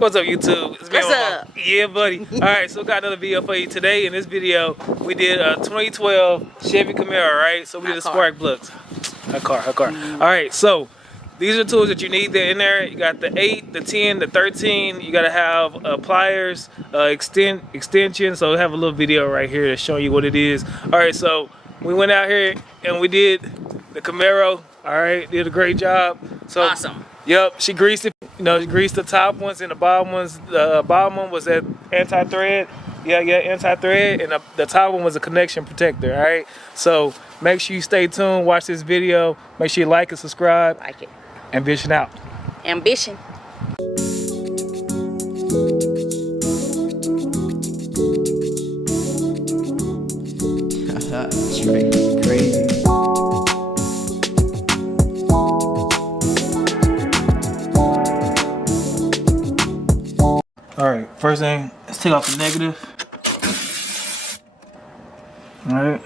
What's up, YouTube? It's me. What's up? Yeah, buddy. All right, so we got another video for you today. In this video, we did a 2012 Chevy Camaro, right? So we did the spark plugs. Her car. All right, so these are tools that you need. They're in there. You got the 8, the 10, the 13. You gotta have pliers, extension. So we have a little video right here to show you what it is. All right, so we went out here and we did the Camaro. All right, did a great job. So awesome. Yep, she greased it. You know, she greased the top ones and the bottom ones. The bottom one was that anti-thread. Yeah, anti-thread, and the top one was a connection protector. All right, so make sure you stay tuned. Watch this video. Make sure you like and subscribe. Like it. Ambition out. Ambition. That's right. Crazy. Alright, first thing, let's take off the negative. Alright.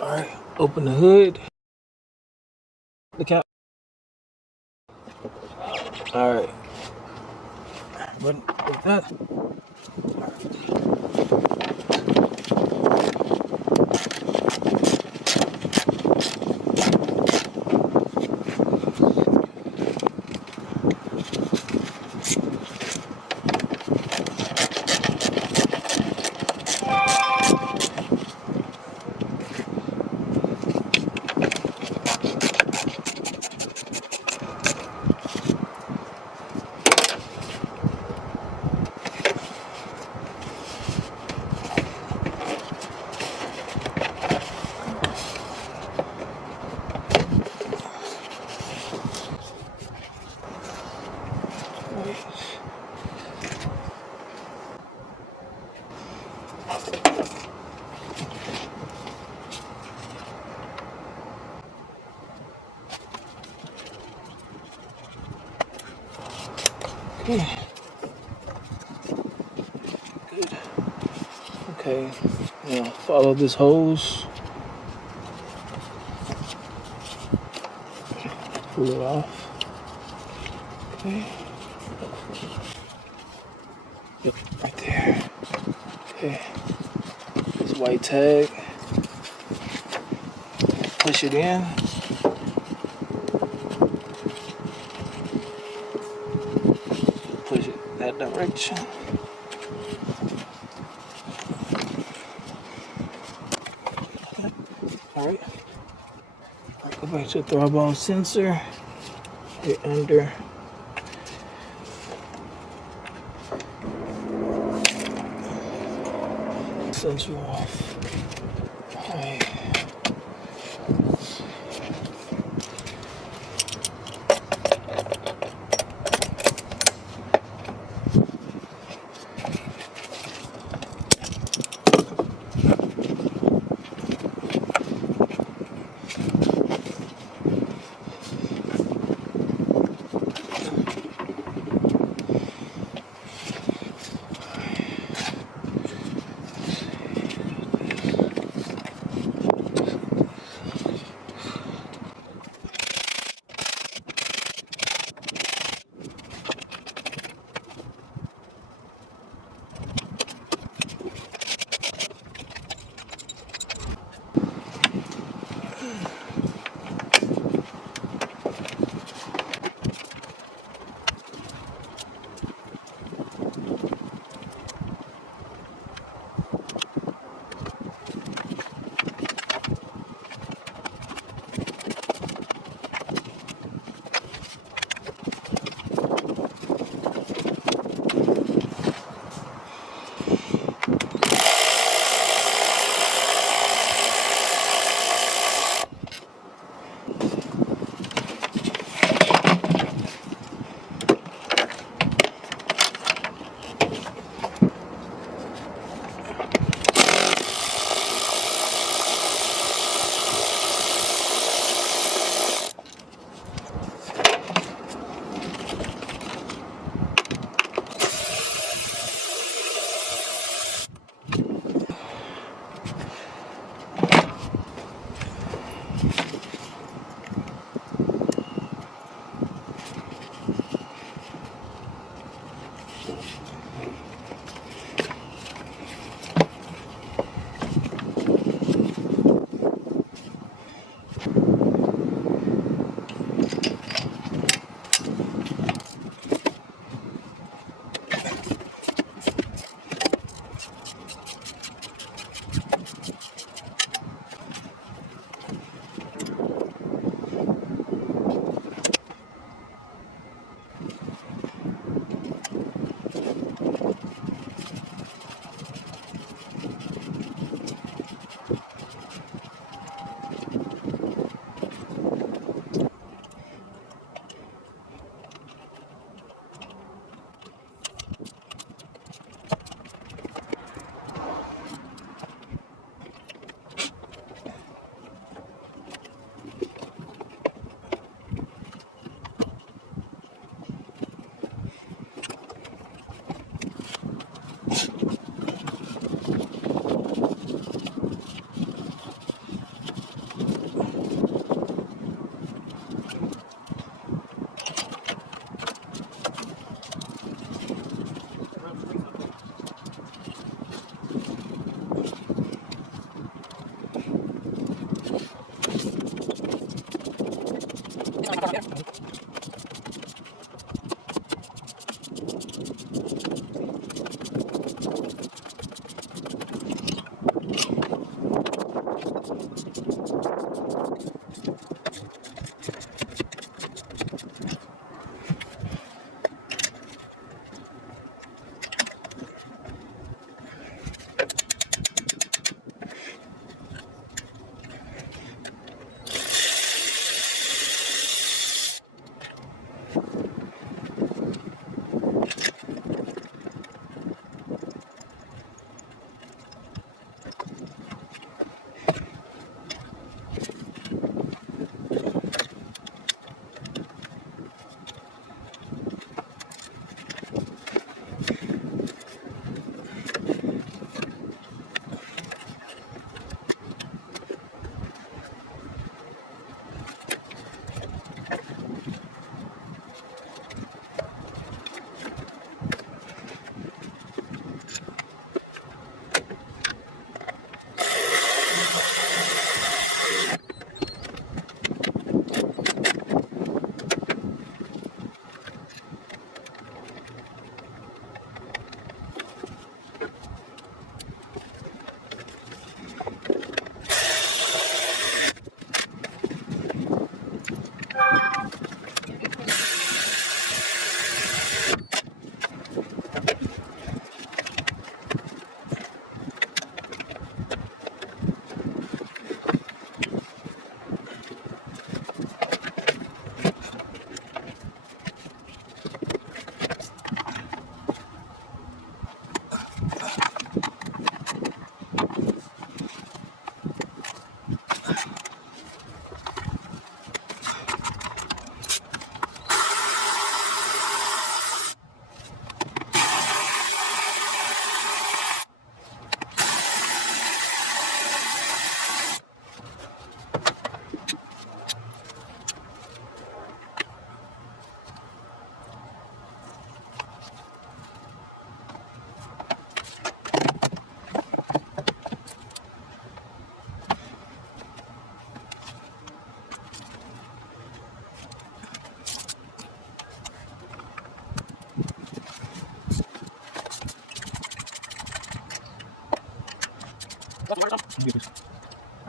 Alright, open the hood. Look out. Alright. With that. Okay. Good. Okay. Now follow this hose. Pull it off. Okay. Yep, right there. Okay. This white tag. Push it in. Push it that direction. Alright. Go back to the throttle bone sensor. Hit under. Sensor off. Okay.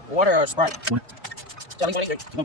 Water or Sprite? What? Tell me what you drink. We're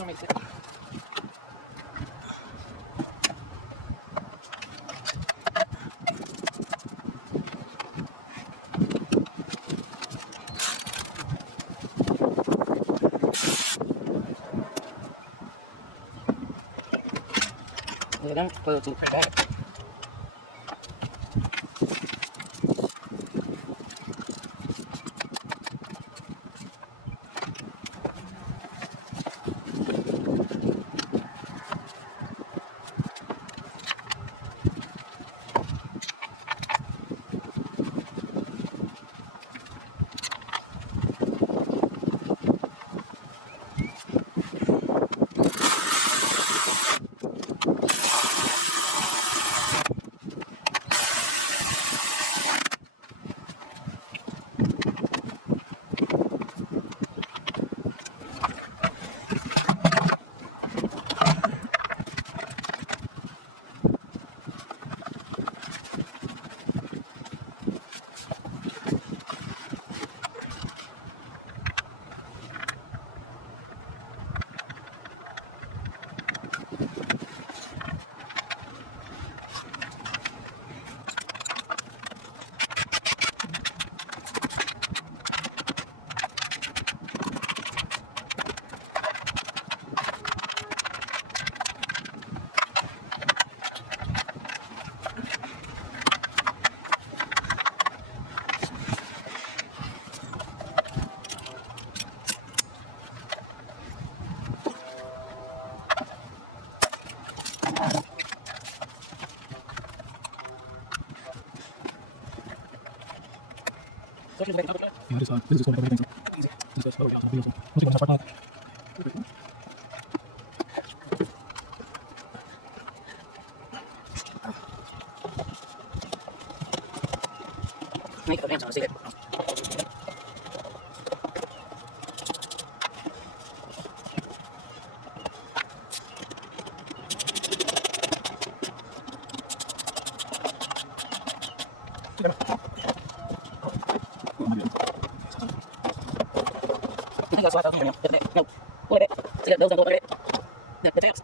gonna make that. Yeah, them Coils look pretty bad. this is going to make everything easy. This is slow down some videos. We'll take one step back. Make it a see it. I think that's why I was here. No, what it? See, those don't go over it. The taps.